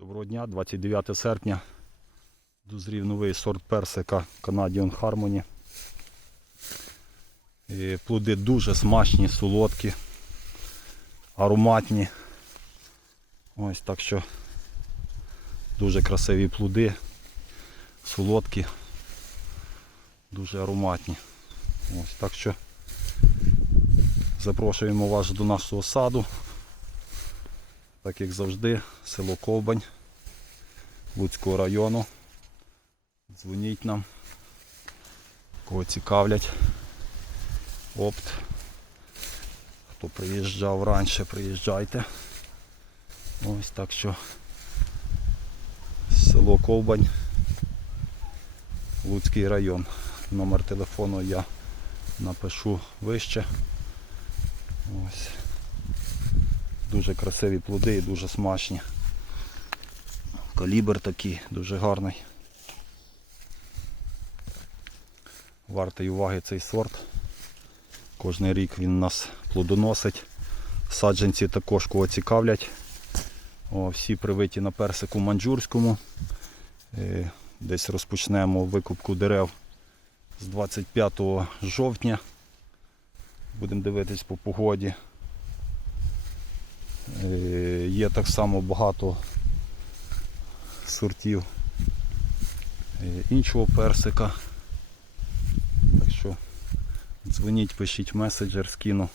Доброго дня, 29 серпня. Дозрів новий сорт персика Canadian Harmony. І плоди дуже смачні, солодкі, ароматні. Ось так що дуже красиві плоди, солодкі, дуже ароматні. Ось так що запрошуємо вас до нашого саду. Так як завжди, село Ковбань Луцького району. Дзвоніть нам, кого цікавлять. Опт. Хто приїжджав раніше, приїжджайте. Ось так що село Ковбань, Луцький район. Номер телефону я напишу вище. Ось. Дуже красиві плоди і дуже смачні. Калібр такий, дуже гарний. Вартий уваги цей сорт. Кожний рік він нас плодоносить. Саджанці також кого цікавлять. О, всі привиті на персику манджурському. Е, Десь розпочнемо викупку дерев з 25 жовтня. Будемо дивитись по погоді. Е, Є так само багато сортів е, іншого персика. Так що дзвоніть, пишіть меседжер, скину,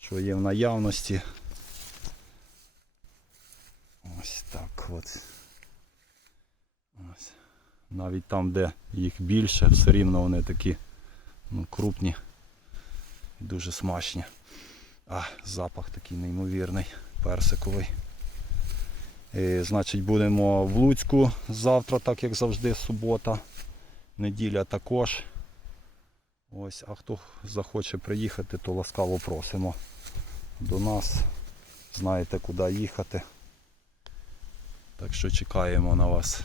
що є в наявності. Ось так от. Ось. Навіть там, де їх більше, все рівно вони такі ну, крупні і дуже смачні. А, запах такий неймовірний, персиковий. Е, значить, будемо в Луцьку завтра, так як завжди, субота. Неділя також. Ось, а хто захоче приїхати, то ласкаво просимо до нас. Знаєте, куди їхати. Так що чекаємо на вас.